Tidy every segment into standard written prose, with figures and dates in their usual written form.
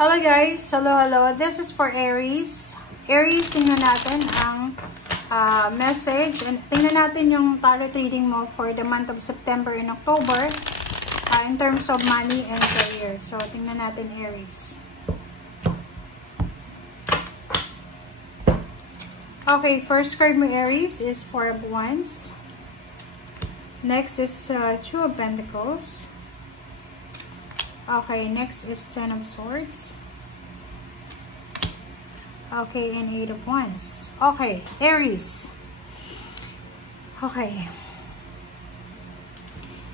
Hello guys! Hello! This is for Aries. Aries, tingnan natin ang message. And tingnan natin yung tarot reading mo for the month of September and October in terms of money and career. So, tingnan natin Aries. Okay, first card mo Aries is Four of Wands. Next is Two of Pentacles. Okay, next is Ten of Swords. Okay, and Eight of Wands. Okay, Aries. Okay.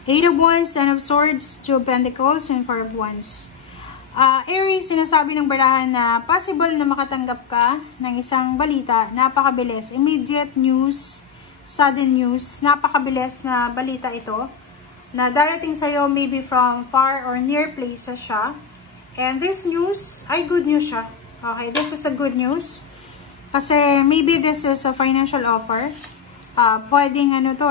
Eight of Wands, Ten of Swords, Two of Pentacles, and Four of Wands. Aries, sinasabi ng barahan na possible na makatanggap ka ng isang balita, napakabilis. Immediate news, sudden news, napakabilis na balita ito. Na darating sa'yo maybe from far or near places siya. And this news, ay good news siya. Okay, this is a good news. Kasi maybe this is a financial offer. Pwedeng ano to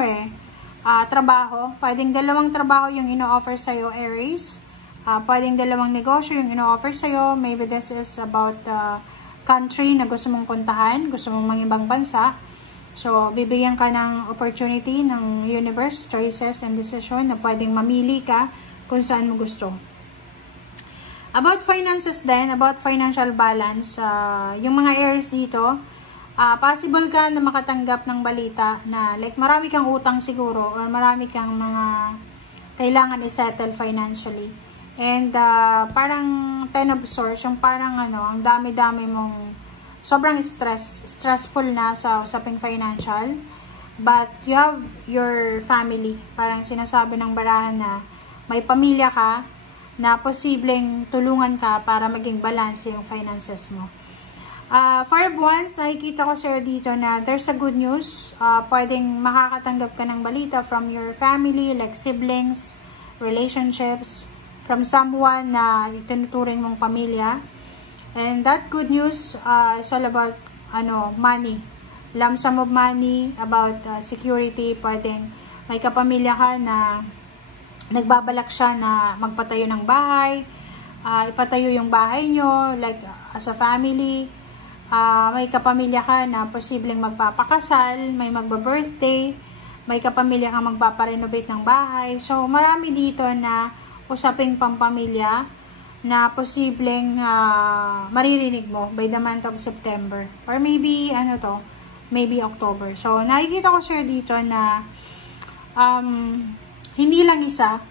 trabaho. Pwedeng dalawang trabaho yung ino-offer sa'yo, Aries. Pwedeng dalawang negosyo yung ino-offer sa'yo. Maybe this is about country na gusto mong puntahan, gusto mong mangibang bansa. So, bibigyan ka ng opportunity ng universe, choices, and decision na pwedeng mamili ka kung saan mo gusto. About finances din, about financial balance, yung mga Aries dito, possible ka na makatanggap ng balita na like marami kang utang siguro or marami kang mga kailangan i-settle financially. And parang Ten of Swords, yung parang ang dami-dami mong sobrang stressful na sa usaping financial. But you have your family. Parang sinasabi ng barahan na may pamilya ka na posibleng tulungan ka para maging balance yung finances mo. Four of Wands, nakikita ko sa'yo dito na there's a good news. Pwedeng makakatanggap ka ng balita from your family, like siblings, relationships, from someone na itinuturing mong pamilya. And that good news is all about money. Lump sum of money, about security. Pwedeng may kapamilya ka na nagbabalak siya na magpatayo ng bahay. Ipatayo yung bahay nyo, like as a family. May kapamilya ka na posibleng magpapakasal, may magba-birthday, may kapamilya ka magpaparenovate ng bahay. So, marami dito na usaping pampamilya na posibleng maririnig mo by the month of September. Or maybe, maybe October. So, nakikita ko sir dito na hindi lang isa,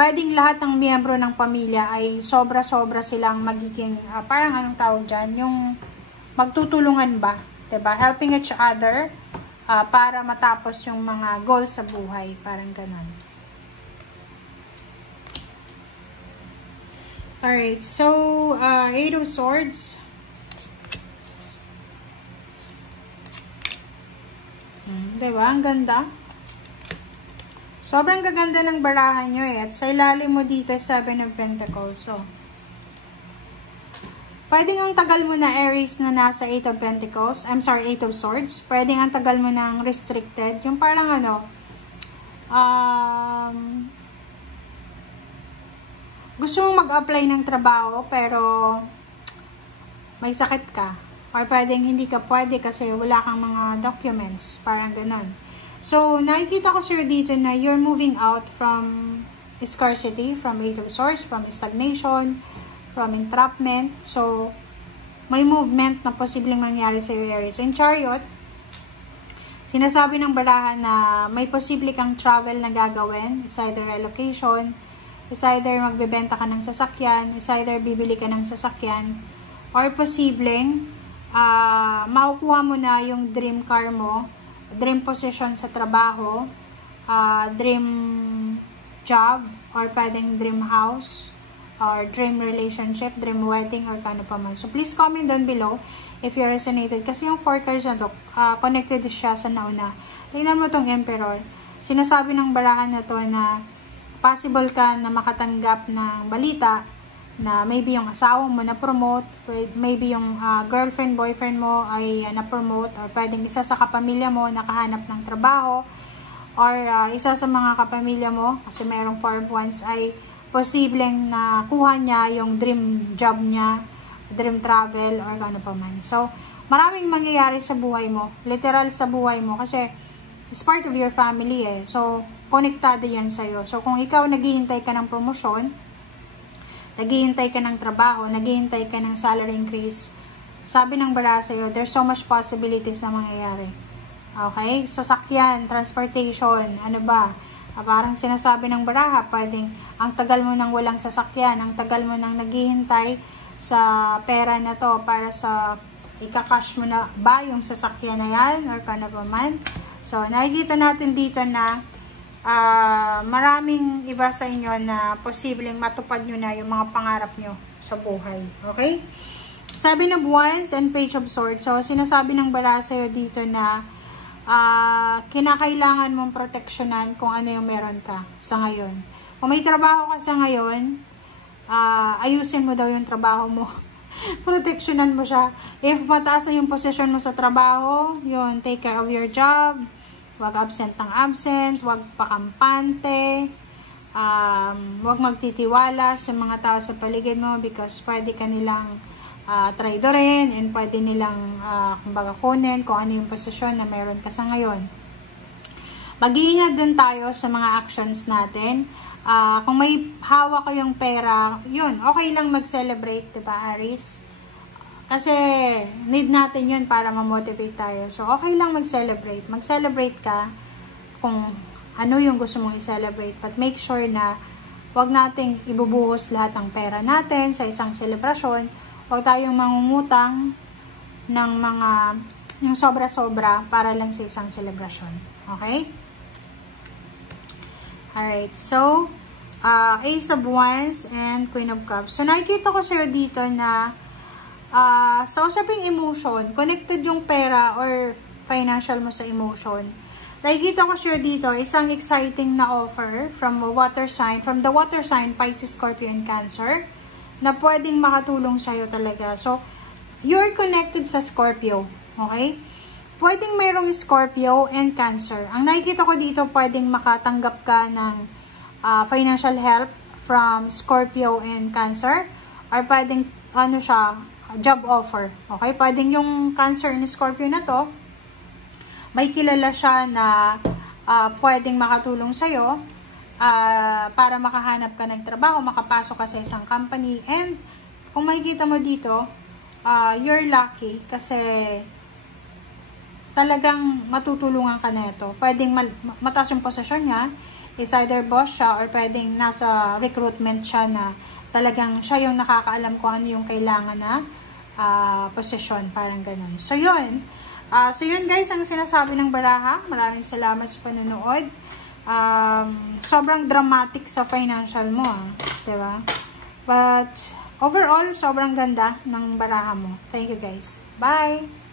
pwedeng lahat ng miyembro ng pamilya ay sobra-sobra silang magiging, parang anong tawag dyan, yung magtutulungan ba? Diba? Helping each other para matapos yung mga goals sa buhay. Parang ganon. Alright, so, Eight of Swords. Diba? Ang ganda. Sobrang gaganda ng barahan nyo At sa ilalim mo dito, Seven of Pentacles. So, pwedeng ang tagal mo na Aries na nasa Eight of Pentacles. Eight of Swords. Pwedeng ang tagal mo ng restricted. Yung parang gusto mong mag-apply ng trabaho pero may sakit ka. Or pwedeng hindi ka pwede kasi wala kang mga documents. Parang ganon. So, nakikita ko sir dito na you're moving out from scarcity, from Eight of Swords, from stagnation, from entrapment. So, may movement na posibleng mangyari sa Aries. In Chariot, sinasabi ng barahan na may posible kang travel na gagawin. It's either relocation, is either magbebenta ka ng sasakyan, is either bibili ka ng sasakyan, or posibleng makukuha mo na yung dream car mo, dream position sa trabaho, dream job, or pwedeng dream house, or dream relationship, dream wedding, or kano pa man. So, please comment down below if you resonated. Kasi yung 4 cards na to, connected siya sa nauna. Tingnan mo tong Emperor. Sinasabi ng barahan na to na possible ka na makatanggap ng balita na maybe yung asawa mo na-promote, maybe yung girlfriend, boyfriend mo ay na-promote, or pwedeng isa sa kapamilya mo nakahanap ng trabaho, or isa sa mga kapamilya mo, kasi mayroong Four of Wands, ay posibleng na kuha niya yung dream job niya, dream travel, or ano pa man. So, maraming mangyayari sa buhay mo. Literal sa buhay mo. Kasi, it's part of your family eh. So, konektado yan sa'yo. So, kung ikaw naghihintay ka ng promosyon, naghihintay ka ng trabaho, naghihintay ka ng salary increase, sabi ng baraha sa'yo, there's so much possibilities na mangyayari. Okay? Sasakyan, transportation, ano ba? Parang sinasabi ng baraha, pwedeng, ang tagal mo nang walang sasakyan, ang tagal mo nang naghihintay sa pera na to para sa ika-cash mo na ba yung sasakyan na yan or kano pa man. So, nakikita natin dito na maraming iba sa inyo na posibleng matupad nyo na yung mga pangarap nyo sa buhay. Okay? Sabi ng Wands and Page of Swords. So, sinasabi ng baraha sa'yo dito na kinakailangan mong proteksyonan kung ano yung meron ka sa ngayon. Kung may trabaho ka sa ngayon, ayusin mo daw yung trabaho mo. Proteksyonan mo siya. If mataas na yung posisyon mo sa trabaho, yun, take care of your job. Huwag absent ng absent, huwag pakampante, huwag magtitiwala sa mga tao sa paligid mo because pwede ka nilang traidorin and pwede nilang kumbaga kunin kung ano yung posisyon na meron ka sa ngayon. Mag-iingat din tayo sa mga actions natin. Kung may hawak kayong pera, yun, okay lang mag-celebrate, diba, Aries? Kasi need natin yun para ma-motivate tayo. So, okay lang mag-celebrate. Mag-celebrate ka kung ano yung gusto mong i-celebrate. But make sure na wag nating ibubuhos lahat ng pera natin sa isang selebrasyon. Huwag tayong mangungutang ng mga yung sobra-sobra para lang sa isang selebrasyon. Okay? Alright. So, Ace of Wands and Queen of Cups. So, nakikita ko sa'yo dito na sa usaping emotion, connected yung pera or financial mo sa emotion. Nakikita ko sa'yo dito, isang exciting na offer from the water sign, Pisces, Scorpio, and Cancer, na pwedeng makatulong sa'yo talaga. So, you're connected sa Scorpio. Okay? Pwedeng mayroong Scorpio and Cancer. Ang nakikita ko dito, pwedeng makatanggap ka ng financial help from Scorpio and Cancer. Or pwedeng, job offer. Okay? Pwedeng yung Cancer and Scorpio na to, may kilala siya na pwedeng makatulong sa'yo para makahanap ka ng trabaho, makapasok ka sa isang company. And kung makikita mo dito, you're lucky kasi talagang matutulungan ka na ito. Pwedeng mataas yung posisyon niya, is either boss siya or pwedeng nasa recruitment siya na talagang siya yung nakakaalam kung ano yung kailangan na posisyon, parang ganun. So yun guys, ang sinasabi ng baraha. Maraming salamat sa panonood. Sobrang dramatic sa financial mo, diba? But overall, sobrang ganda ng baraha mo. Thank you guys. Bye!